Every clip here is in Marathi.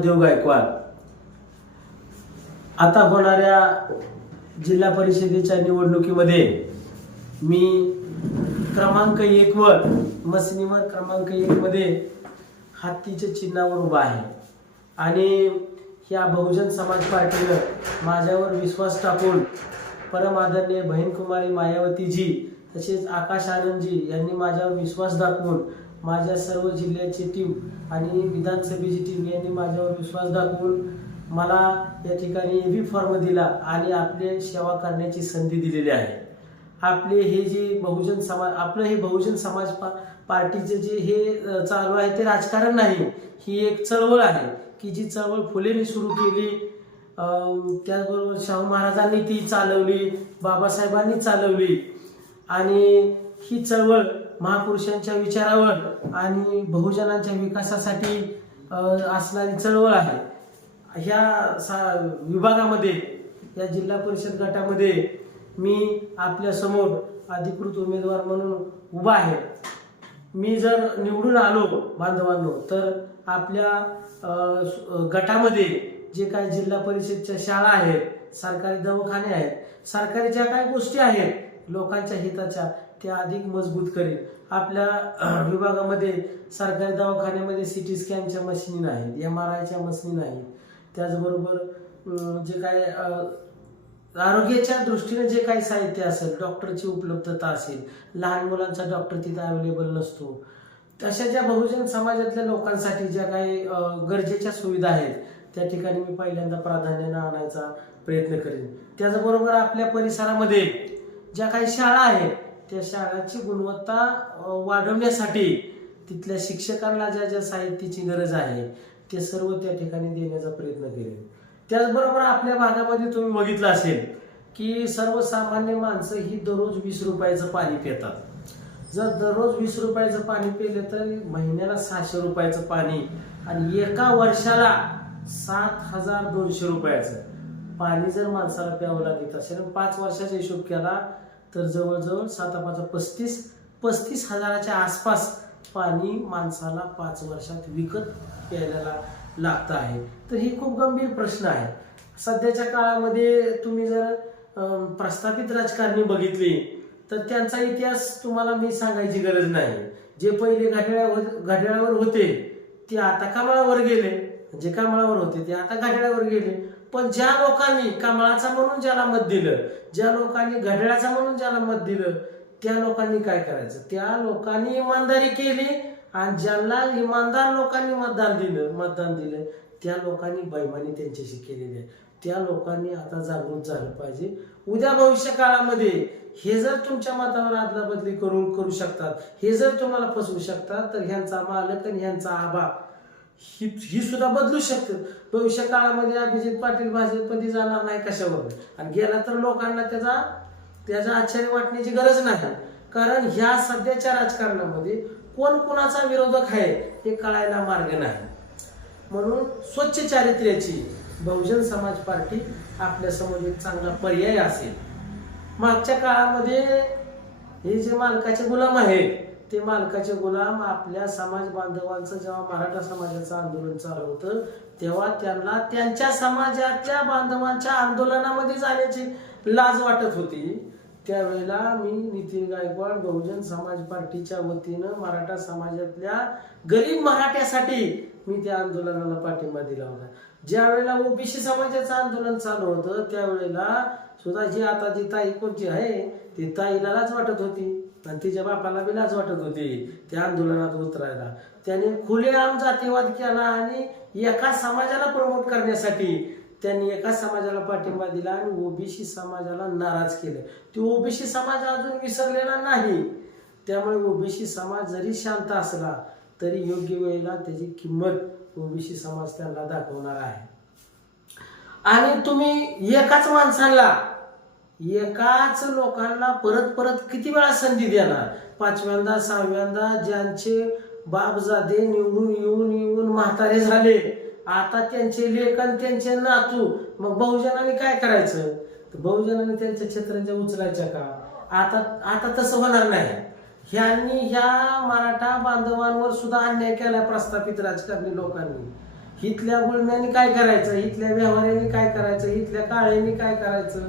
महादेव गायकवाड आता होणाऱ्या जिल्हा परिषदेच्या निवडणुकीमध्ये मी क्रमांक 1 वर मसनीवर क्रमांक 1 मध्ये हत्तीच्या चिन्हावर उभा आहे आणि या बहुजन समाज पार्टीनं माझ्यावर विश्वास टाकून परम आदरणीय बहीणकुमारी मायावतीजी तसेच आकाश आनंदजी यांनी माझ्यावर विश्वास दाखवून माझ्या सर्व जिल्ह्याची टीम आणि विधानसभेची टीम यांनी माझ्यावर विश्वास दाखवून मला या ठिकाणी एबी फॉर्म दिला आणि आपले सेवा करण्याची संधी दिलेली आहे। आपले हे जे बहुजन समाज आपलं हे बहुजन समाज पार्टीचे जे हे चालू आहे ते राजकारण नाही, ही एक चळवळ आहे की जी चळवळ फुलेंनी सुरू केली, त्याचबरोबर शाहू महाराजांनी ती चालवली, बाबासाहेबांनी चालवली आणि ही चळवळ महापुरुषांच्या विचारावर आणि बहुजनांच्या विकासासाठी असणारी चळवळ आहे। ह्या विभागामध्ये या जिल्हा परिषद गटामध्ये मी आपल्या समोर अधिकृत उमेदवार म्हणून उभा आहे। मी जर निवडून आलो बांधवांनो तर आपल्या गटामध्ये जे काही जिल्हा परिषदच्या शाळा आहेत, सरकारी दवाखाने आहेत, सरकारी ज्या काही गोष्टी आहेत लोकांच्या हिताच्या त्या अधिक मजबूत करेल। आपल्या विभागामध्ये सरकारी दवाखान्यामध्ये सिटी स्कॅनच्या मशीनी नाहीत, MRIच्या मशीनी नाहीत, त्याचबरोबर जे काही आरोग्याच्या दृष्टीने जे काही साहित्य असेल, डॉक्टरची उपलब्धता असेल, लहान मुलांचा डॉक्टर तिथे अवेलेबल नसतो, तशा ज्या बहुजन समाजातल्या लोकांसाठी ज्या काही गरजेच्या सुविधा आहेत त्या ठिकाणी मी पहिल्यांदा प्राधान्याने आणायचा प्रयत्न करेन। त्याचबरोबर आपल्या परिसरामध्ये ज्या काही शाळा आहेत त्या शाळांची गुणवत्ता वाढवण्यासाठी तिथल्या शिक्षकांना ज्या ज्या साहित्याची गरज आहे ते सर्व त्या ठिकाणी देण्याचा प्रयत्न करेन। त्याचबरोबर आपल्या भागामध्ये तुम्ही बघितलं असेल की सर्वसामान्य माणसं ही दररोज 20 रुपयाचं पाणी पितात। जर दररोज 20 रुपयाचं पाणी पिलं तर महिन्याला 600 रुपयाचं पाणी आणि एका वर्षाला 7200 रुपयाचं पाणी जर माणसाला प्यावं लागत असेल, 5 वर्षाचा हिशोब केला तर जवळजवळ 35 हजाराच्या आसपास पाणी माणसाला 5 वर्षात विकत प्यायला लागतं आहे। तर ही खूप गंभीर प्रश्न आहे। सध्याच्या काळामध्ये तुम्ही जर प्रस्थापित राजकारणी बघितली तर त्यांचा इतिहास तुम्हाला मी सांगायची गरज नाही। जे पहिले घड्याळावर होते ते आता कमळावर गेले, जे कमळावर होते ते आता घड्याळावर गेले, पण ज्या लोकांनी कमळाचा म्हणून ज्याला मत दिलं, ज्या लोकांनी घड्याळाचा म्हणून ज्याला मत दिलं त्या लोकांनी काय करायचं, त्या लोकांनी इमानदारी केली आणि ज्यांना इमानदार लोकांनी मतदान दिलं त्या लोकांनी बेईमानी त्यांच्याशी केलेली आहे। त्या लोकांनी आता जागृत झालं पाहिजे। उद्या भविष्य काळामध्ये हे जर तुमच्या मतावर अदलाबदली करू शकतात, हे जर तुम्हाला फसवू शकतात तर ह्यांचा मालक आणि ह्यांचा आबा ही सुद्धा बदलू शकते। भविष्य काळामध्ये अभिजित पाटील भाजपमध्ये जाणार नाही कशावर, आणि गेला तर लोकांना त्याचा आश्चर्य वाटण्याची गरज नाही, कारण ह्या सध्याच्या राजकारणामध्ये कोण कुणाचा विरोधक आहे हे कळायला मार्ग नाही। म्हणून स्वच्छ चारित्र्याची बहुजन समाज पार्टी आपल्या समोर एक चांगला पर्याय असेल। मागच्या काळामध्ये हे जे मालकाचे गुलाम आहेत ते मालकाचे गुलाम आपल्या समाज बांधवांचं जेव्हा मराठा समाजाचं आंदोलन चालू होतं तेव्हा त्यांना त्यांच्या समाजाच्या बांधवांच्या आंदोलनामध्ये जाण्याची लाज वाटत होती। त्यावेळेला मी नितीन गायकवाड बहुजन समाज पार्टीच्या वतीनं मराठा समाजातल्या गरीब मराठ्यासाठी मी त्या आंदोलनाला पाठिंबा दिला होता। ज्या वेळेला ओबीसी समाजाचं आंदोलन चालू होतं त्यावेळेला सुद्धा जी आता जी ताई कोणची आहे ती ताईला लाज वाटत होती आणि तिच्या बापाला बी लाज वाटत होती त्या आंदोलनात उतरायला। त्याने खुलेआम जातीवाद केला आणि एका समाजाला प्रमोट करण्यासाठी त्यांनी एका समाजाला पाठिंबा दिला आणि ओबीसी समाजाला नाराज केलं। ते ओबीसी समाज अजून विसरलेला नाही, त्यामुळे ओबीसी समाज जरी शांत असला तरी योग्य वेळेला त्याची किंमत ओबीसी समाज त्यांना दाखवणार आहे। आणि तुम्ही एकाच माणसाला एकाच लोकांना परत परत किती वेळा संधी देणार? 5व्यांदा 6व्यांदा ज्यांचे बापजादे निवडून येऊन म्हातारे झाले, आता त्यांचे लेक आणि त्यांचे नातू, मग बहुजनांनी काय करायचं? तर बहुजनांनी त्यांच्या छत्रांच्या उचलायच्या का? आता तसं होणार नाही। ह्या मराठा बांधवांवर सुद्धा अन्याय केला प्रस्थापित राजकारणी लोकांनी। इथल्या गुळम्याने काय करायचं, इथल्या व्यवहाराने काय करायचं, इथल्या काळ्याने काय करायचं.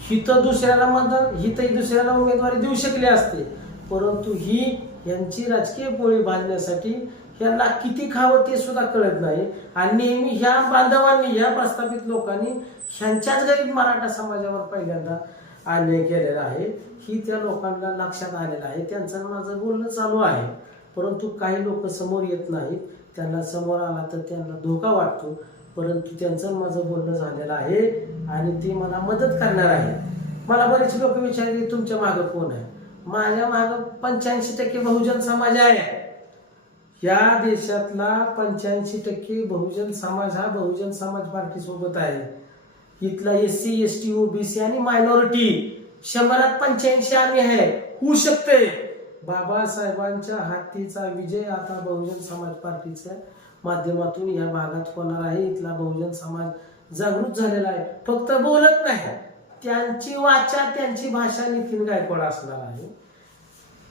हिथं दुसऱ्याला मतदान, हिथंही दुसऱ्याला उमेदवारी देऊ शकले असते, परंतु ही यांची राजकीय पोळी बांधण्यासाठी ह्यांना किती खावं ते सुद्धा कळत नाही. आणि नेहमी ह्या बांधवांनी, ह्या प्रस्थापित लोकांनी ह्यांच्याच गरीब मराठा समाजावर पहिल्यांदा अन्याय केलेला आहे. ही त्या लोकांना लक्षात आलेलं आहे. त्यांचं माझं बोलणं चालू आहे, परंतु काही लोक समोर येत नाहीत. त्यांना समोर आला तर त्यांना धोका वाटतो, परंतु त्यांचं माझं बोलणं झालेलं आहे आणि ते मला मदत करणार आहे. मला बरेच लोक विचारले तुमच्या मागं कोण आहे. माझ्या मागं 85% बहुजन समाज आहे. या देशातला 85% बहुजन समाज हा बहुजन समाज पार्टी सोबत आहे. इथला SC ST OBC आणि मायनॉरिटी 100त 85 आम्ही आहे. होऊ शकते. बाबासाहेबांच्या हातीचा विजय आता बहुजन समाज पार्टीच्या माध्यमातून या भागात होणार आहे. इथला बहुजन समाज जागृत झालेला आहे, फक्त बोलत नाही. त्यांची वाचा, त्यांची भाषा नितीन गायकवाड असणार आहे.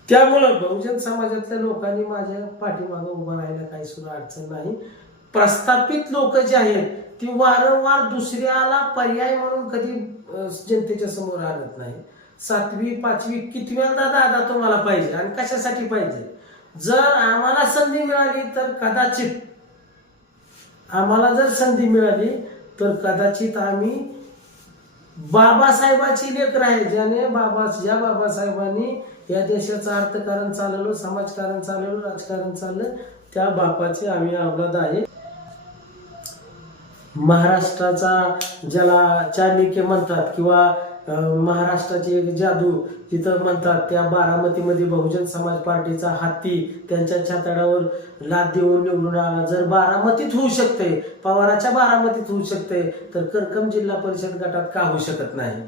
त्यामुळं बहुजन समाजातल्या लोकांनी माझ्या पाठीमागं उभं राहायला काही सुद्धा अडचण नाही. प्रस्थापित लोक जे आहेत ती वारंवार दुसऱ्याला पर्याय म्हणून कधी जनतेच्या समोर आणत नाही. 7वी 5वी कितव्यांदा दादा तुम्हाला पाहिजे आणि कशासाठी पाहिजे. जर आम्हाला संधी मिळाली तर कदाचित, आम्हाला जर संधी मिळाली तर कदाचित आम्ही बाबासाहेबाची लेकर आहे, ज्या बाबासाहेबांनी या देशाचं अर्थकारण चालवलं, समाजकारण चालवलं, राजकारण चाललं, त्या बापाचे आम्ही औलाद आहे. महाराष्ट्राचा ज्याला चाणक्य म्हणतात किंवा महाराष्ट्राची एक जादू तिथं म्हणतात, त्या बारामतीमध्ये बहुजन समाज पार्टीचा हत्ती त्यांच्या छाताडावर लाद देऊन निवडून आला. जर बारामतीत होऊ शकते, पवाराच्या बारामतीत होऊ शकते, तर करकम जिल्हा परिषद गटात का होऊ शकत नाही.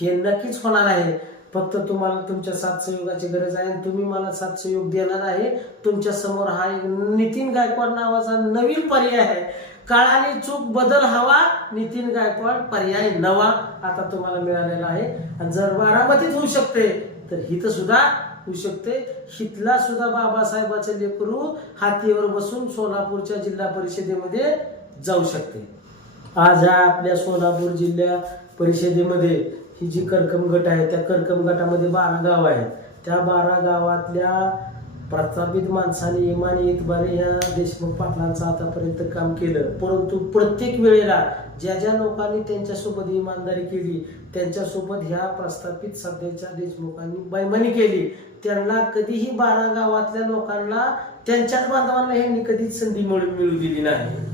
हे नक्कीच होणार आहे. फक्त तुम्हाला तुमच्या साथ सहयोगाची गरज आहे आणि तुम्ही मला साथ सहयोग देणार आहे. तुमच्या समोर हा एक नितीन गायकवाड नावाचा नवीन पर्याय आहे. काळाने चूक बदल हवा, नितीन गायकवाड पर्याय नवा आता तुम्हाला मिळालेला आहे. आणि जर बारामतीत होऊ शकते तर हिथं सुद्धा होऊ शकते. हिथला सुद्धा बाबासाहेबाचे लेकरू हातीवर बसून सोलापूरच्या जिल्हा परिषदेमध्ये जाऊ शकते. आज आपल्या सोलापूर जिल्हा परिषदेमध्ये ही जी करकम गट आहे, त्या करकम गटामध्ये 12 गाव आहेत. त्या 12 गावातल्या प्रस्थापित माणसाने इमानी इतबारे या देशमुख पाटलांचं आतापर्यंत काम केलं, परंतु प्रत्येक वेळेला ज्या ज्या लोकांनी त्यांच्यासोबत इमानदारी केली, त्यांच्यासोबत ह्या प्रस्थापित सध्याच्या देशमुखांनी बैमानी केली. त्यांना कधीही 12 गावातल्या लोकांना, त्यांच्याच बांधवांना यांनी कधीच संधी मिळू दिली नाही.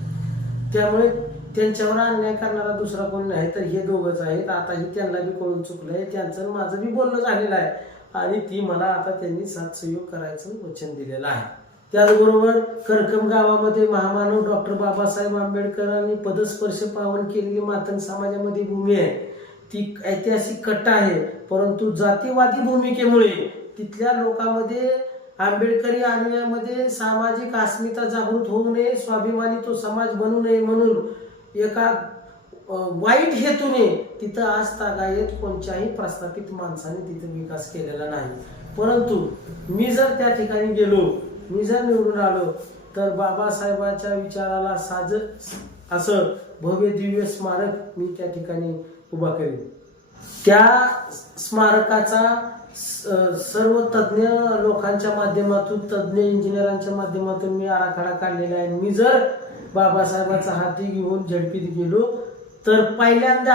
त्यामुळे त्यांच्यावर अन्याय करणारा दुसरा कोणी नाही तर हे दोघंच आहेत. आताही त्यांना बी कळून चुकलंय. त्यांचं माझं बी बोलणं झालेलं आहे आणि ती मला आता त्यांनी साथ सहयोग करायचं वचन दिलेलं आहे. त्याचबरोबर करकम गावामध्ये महामानव डॉक्टर बाबासाहेब आंबेडकरांनी पदस्पर्श पावन केलेली मातंग समाजामध्ये भूमी आहे. ती ऐतिहासिक कट्टा आहे, परंतु जातीवादी भूमिकेमुळे तिथल्या लोकांमध्ये, आंबेडकरी अनुयायांमध्ये सामाजिक अस्मिता जागृत होऊ नये, स्वाभिमानी तो समाज बनू नये म्हणून एका वाईट हेतूने तिथं आज तागायत कोणत्याही प्रस्थापित माणसाने तिथं विकास केलेला नाही. परंतु मी जर त्या ठिकाणी गेलो, मी जर निवडून आलो तर बाबासाहेबांच्या विचाराला साजस असं भव्य दिव्य स्मारक मी त्या ठिकाणी उभा करेन. त्या स्मारकाचा सर्व तज्ज्ञ लोकांच्या माध्यमातून, तज्ज्ञ इंजिनियरांच्या माध्यमातून मी आराखडा काढलेला आहे. मी जर बाबासाहेबांचा हाती घेऊन झडपीत गेलो तर पहिल्यांदा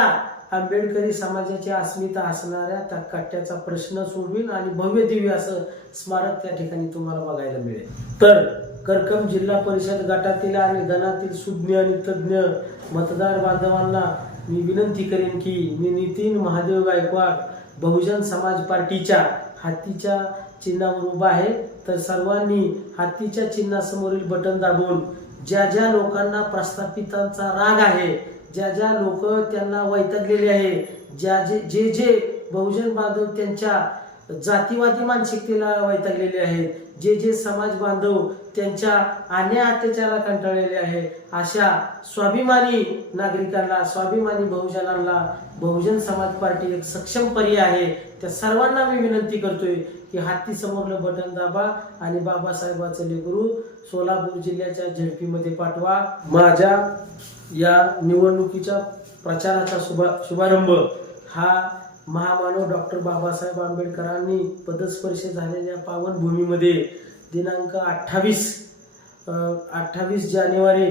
आंबेडकरी समाजाची अस्मिता असणाऱ्या त्या कट्ट्याचा प्रश्न सोडवीन आणि भव्य दिव्य असं स्मारक त्या ठिकाणी तुम्हाला बघायला मिळेल. तर करकम जिल्हा परिषद गटातील आणि गणातील सुज्ञ आणि तज्ज्ञ मतदार बांधवांना मी विनंती करेन की मी नितीन महादेव गायकवाड बहुजन समाज पार्टीच्या हत्तीच्या चिन्हावर उभा आहे. तर सर्वांनी हत्तीच्या चिन्हासमोरील बटन दाबून ज्या ज्या लोकांना प्रस्थापितांचा राग आहे, ज्या ज्या लोक त्यांना वैतागलेले आहे, जे बहुजन बांधव त्यांच्या जातीवादी मानसिकतेला वैतागलेले आहेत, जे समाज बांधव त्यांच्या अन्याय अत्याचाराला कंटाळलेले आहे, अशा स्वाभिमानी नागरिकांना, स्वाभिमानी बहुजनांना बहुजन समाज पार्टी एक सक्षम पर्याय आहे. त्या सर्वांना मी विनंती करतोय की हत्ती समोरलं बटन दाबा आणि बाबासाहेबांचं लेकरू सोलापूर जिल्ह्याच्या झडपीमध्ये पाठवा. माझ्या या निवडणुकीच्या प्रचाराचा शुभारंभ हा महामानव डॉक्टर बाबासाहेब आंबेडकरांनी पदस्पर्श झालेल्या पावनभूमीमध्ये दिनांक 28 जानेवारी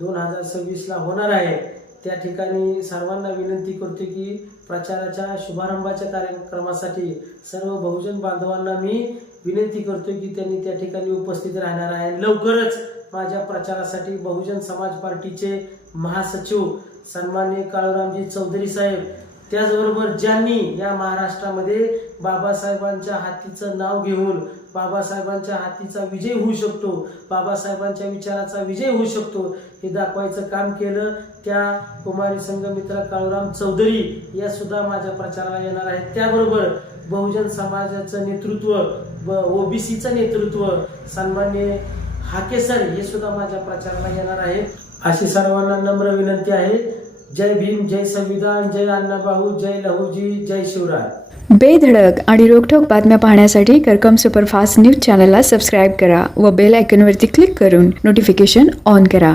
2026 ला होणार आहे. त्या ठिकाणी सर्वांना विनंती करतो की प्रचाराच्या शुभारंभाच्या कार्यक्रमासाठी सर्व बहुजन बांधवांना मी विनंती करतो की त्यांनी त्या ठिकाणी उपस्थित राहणार आहे. लवकरच माझ्या प्रचारासाठी बहुजन समाज पार्टीचे महासचिव सन्माननीय काळूरामजी चौधरी साहेब, त्याचबरोबर ज्यांनी या महाराष्ट्रामध्ये बाबासाहेबांच्या हातीचं नाव घेऊन बाबासाहेबांच्या हातीचा विजय होऊ शकतो, बाबासाहेबांच्या विचाराचा विजय होऊ शकतो हे दाखवायचं काम केलं, त्या कुमारी संघमित्रा काळूराम चौधरी या सुद्धा माझ्या प्रचाराला येणार आहेत. त्याबरोबर बहुजन समाजाचं नेतृत्व व ओबीसीचं नेतृत्व सन्माननीय हाके सर हे सुद्धा माझ्या प्रचाराला येणार आहेत. अशी सर्वांना नम्र विनंती आहे. जय भीम, जय संविधान, जय अण्णाभाऊ, जय लहूजी, जय शिवराय. बेधडक आणि रोखठोक बातम्या पाहण्यासाठी करकम सुपरफास्ट न्यूज चॅनलला सबस्क्राईब करा व बेल आयकॉनवरती क्लिक करून नोटिफिकेशन ऑन करा.